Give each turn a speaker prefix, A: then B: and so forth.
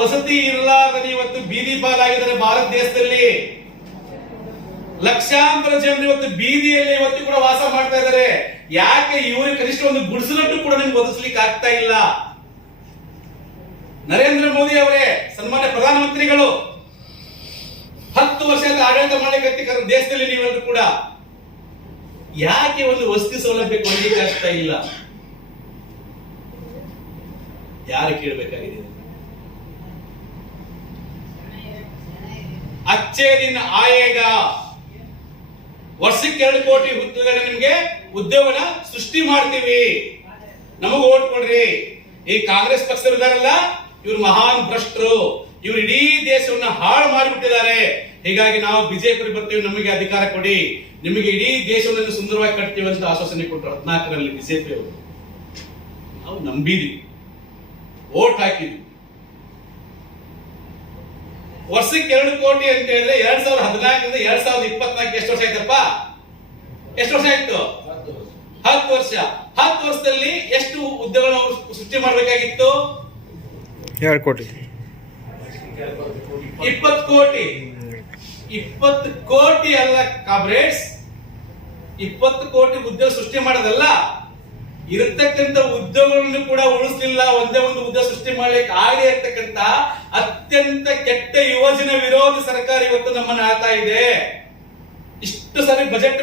A: ವಸತಿ ಇರಲಾರದೆ ಇವತ್ತು ಬೀದಿ ಪಾಲಾಗಿದ್ದಾರೆ ಭಾರತ ದೇಶದಲ್ಲಿ ಲಕ್ಷಾಂತರ ಜನರು ಇವತ್ತು ಬೀದಿಯಲ್ಲಿ ಇವತ್ತು ಕೂಡ ವಾಸ ಮಾಡ್ತಾ ಇದ್ದಾರೆ. ಯಾಕೆ ಇವರು ಕನಿಷ್ಠ ಒಂದು ಗುಡಿಸಲಟ್ಟು ಕೂಡ ನಿಮ್ಗೆ ಒದಗಿಸ್ಲಿಕ್ಕೆ ಆಗ್ತಾ ಇಲ್ಲ? ನರೇಂದ್ರ ಮೋದಿ ಅವರೇ, ಸನ್ಮಾನ್ಯ ಪ್ರಧಾನಮಂತ್ರಿಗಳು, ಹತ್ತು ವರ್ಷದ ಆಡಳಿತ ಮಾಡಲಿಕ್ಕೆ ದೇಶದಲ್ಲಿ ನೀವೆಲ್ಲರೂ ಕೂಡ. ಯಾಕೆ ಒಂದು ವಸತಿ ಸೌಲಭ್ಯ ಕೊಡಲಿಕ್ಕೆ ಆಗ್ತಾ ಇಲ್ಲ? ಯಾರು ಕೇಳಬೇಕಾಗಿದೆ? ಅಚ್ಚೇ ದಿನ ಆಯೇಗ. ವರ್ಷಕ್ಕೆ ಎರಡು ಕೋಟಿ ಹುದ್ದೆಗಳ ನಿಮ್ಗೆ ಉದ್ಯೋಗನ ಸೃಷ್ಟಿ ಮಾಡ್ತೀವಿ. ನಮಗ ಓಟ್ ಕೊಡ್ರಿ. ಈ ಕಾಂಗ್ರೆಸ್ ಪಕ್ಷರು ಇದಾರಲ್ಲ, ಇವ್ರು ಮಹಾನ್ ಭ್ರಷ್ಟರು. ಇವ್ರು ಇಡೀ ದೇಶವನ್ನ ಹಾಳು ಮಾಡಿಬಿಟ್ಟಿದ್ದಾರೆ. ಹೀಗಾಗಿ ನಾವು ಬಿಜೆಪಿ ಬರ್ತೀವಿ, ನಮಗೆ ಅಧಿಕಾರ ಕೊಡಿ. ನಿಮಗೆ ಇಡೀ ದೇಶವನ್ನು ಸುಂದರವಾಗಿ ಕಟ್ತೀವಿ ಅಂತ ಆಶ್ವಾಸನೆ ಕೊಟ್ಟರು ಹದಿನಾಲ್ಕರಲ್ಲಿ ಬಿಜೆಪಿ ಅವರು ನಾವು ನಂಬಿದ್ವಿ. ಓಟ್ ಹಾಕಿದ್ವಿ. ವರ್ಷಕ್ಕೆ ಎರಡು ಕೋಟಿ ಅಂತ ಹೇಳಿದ್ರೆ ಎರಡ್ ಸಾವಿರದ ಹದಿನಾಲ್ಕರಿಂದ ಎರಡ್ ಸಾವಿರದ ಇಪ್ಪತ್ನಾಲ್ಕು ಎಷ್ಟು ವರ್ಷ ಆಯ್ತಪ್ಪ? ಎಷ್ಟು ವರ್ಷ ಆಯ್ತು? ಹತ್ತು ವರ್ಷ. ಹತ್ತು ವರ್ಷದಲ್ಲಿ ಎಷ್ಟು ಅವ್ರು ಸೃಷ್ಟಿ ಮಾಡಬೇಕಾಗಿತ್ತು?
B: ಎರಡು ಕೋಟಿ.
A: ಇಪ್ಪತ್ತು ಕೋಟಿ. ಇಪ್ಪತ್ತು ಕೋಟಿ ಅಲ್ಲ ಕಾಬ್ರೇಟ್ಸ್ ಇಪ್ಪತ್ತು ಕೋಟಿ ಉದ್ಯೋಗ ಸೃಷ್ಟಿ ಮಾಡೋದಲ್ಲ? ಇರತಕ್ಕಂತ ಉದ್ಯೋಗಗಳನ್ನು ಕೂಡ ಉಳಿಸ್ಲಿಲ್ಲ, ಒಂದೇ ಒಂದು ಉದ್ಯೋಗ ಸೃಷ್ಟಿ ಮಾಡ್ಲಿಕ್ಕೆ ಆಗದೆ ಇರತಕ್ಕಂತ ಅತ್ಯಂತ ಕೆಟ್ಟ ಯೋಜನೆ ವಿರೋಧಿ ಸರ್ಕಾರ ಇವತ್ತು ನಮ್ಮನ್ನ ಆಳ್ತಾ ಇದೆ. ಇಷ್ಟು ಸರಿ ಬಜೆಟ್